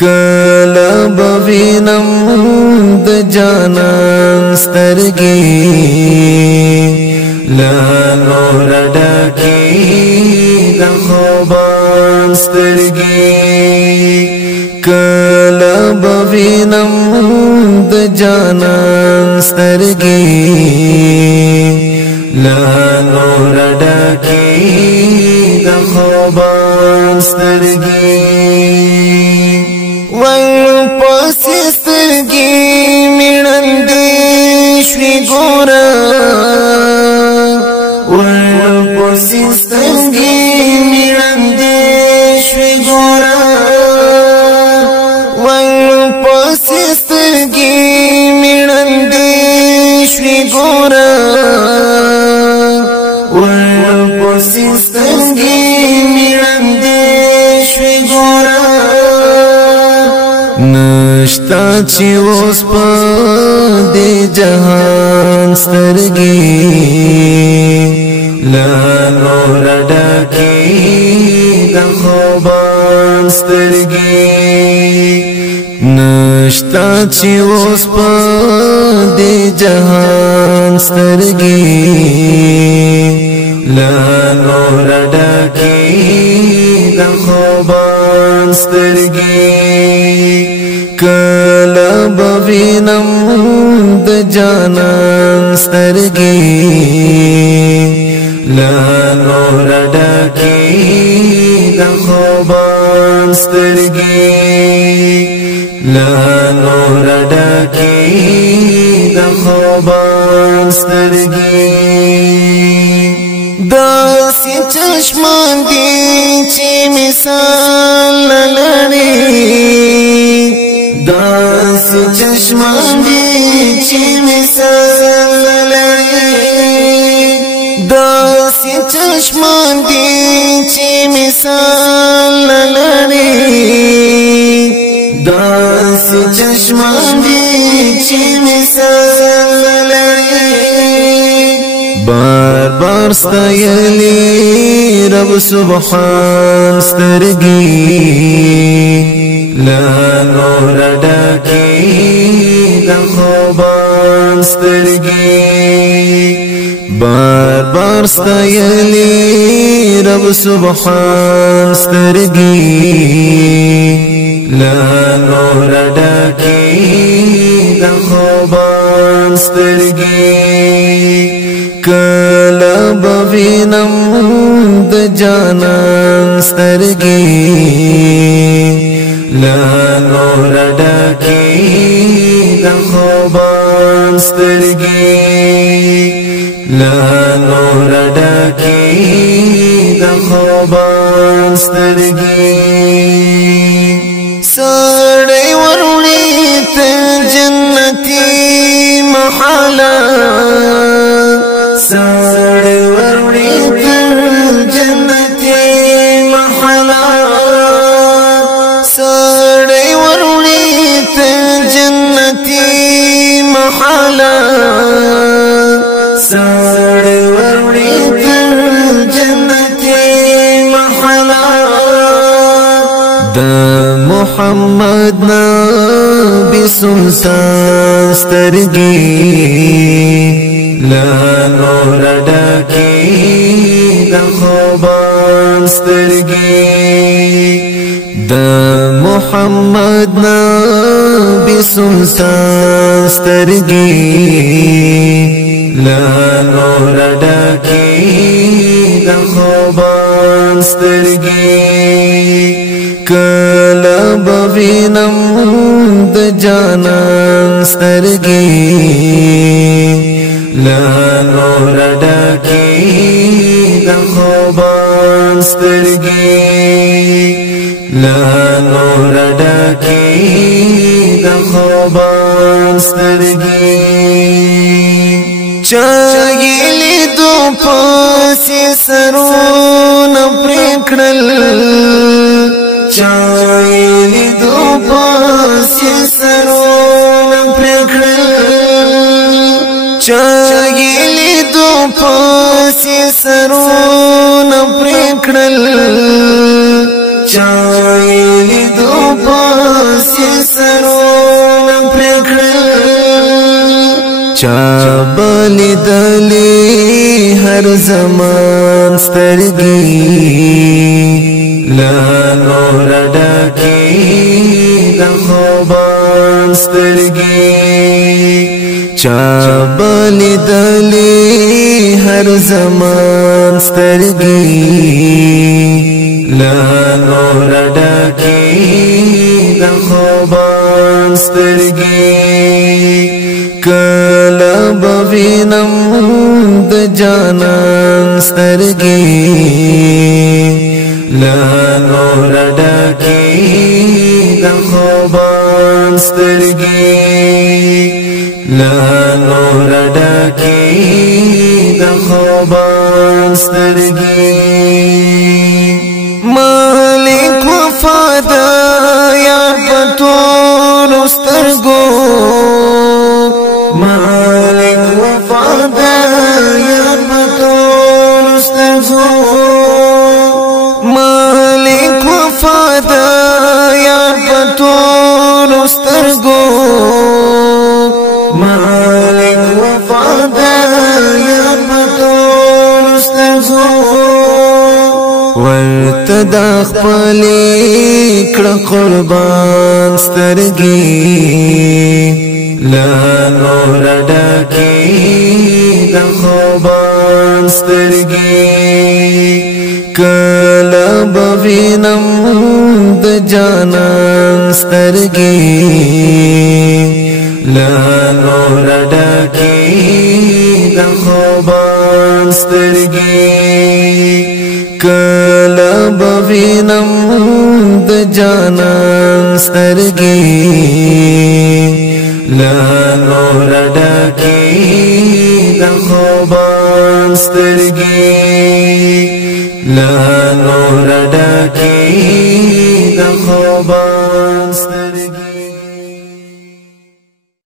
کلا بوینم د جانان سترګې لا نور ډکې د خوبان سترګې کلا بوینم د جانان سترګې لا نور ډکې د خوبان سترګې ورپسې سترګې مړندې شوې ګوره ورپسې سترګې مړندې شوې ګوره ورپسې سترګې مړندې شوې ګوره ورپسې سترګې مړندې شوې ګوره نشتا چې اوس په دې جهان سترګې لا نور ډکې د خوبان سترګې نشتا چې اوس په دې جهان سترګې لا نور ډکې د خوبان سترګې کلا بوینم د جانان سترګې لا نور ډکې د خوبان سترګې لا نور ډکې د خوبان سترګې داسې چشمان دي چې مثال لري داسې چشمان دي چې مثال لري داسې چشمان دي چې مثال لري داسې چشمان دي چې مثال لري بار بار ستایلی رب سبحان سترګې لا نور ډکې د خوبان سترګې بار بار ستایلی رب سبحان سترګې لا نور ډکې د خوبان سترګې کلا بوینم د جانان سترګې لا نور ډکې د خوبان سترګې لا نور ډکې د خوبان سترګې سړی وروړي ته جنتي محاله سړی وروړي ته جنتي محاله سړی وروړي ته جنتي محاله سړی وروړي ته جنتي محاله د محمد نبی سلطان سترګې لا نور ډکې د خوبان سترګې د محمد نبی سلطان سترګې لا نور ډکې د خوبان سترګې کلا بوینم د جانان سترګې لا نور ډکې د خوبان سترګې لا نور ډکې د خوبان سترګې چاګلی دو پسې سرونه پرې کړل چاګلی دو پسې سرونه پرې کړل چاګلی دو پسې سرونه پرې کړل چاګلی دو پسې بلی دلی هر زمان سترگی لا نور ډکی د خوبان سترگی چا بلی دلی هر زمان سترگی لا نور ډکی د خوبان سترگی کلا بوینم د جانان سترگی لا نور ډکی د خوبان سترگی لا نور ډکی د خوبان سترگی مالک وفادا یا پتور سترگو مالک وفادا یا پتور سترگو مالک وفادا یا پتور سترگو مالک وفادا یا پتور سترگو ورته خپلی کړه قربان سترګي لا نور ډکی د خوبان سترګي کله بوینم د جانان سترګي لا نور ډکی د خوبان سترګي کلا بوینم د جانان سترگی لا نور ډکی د خوبان سترگی لا نور ډکی د خوبان سترگی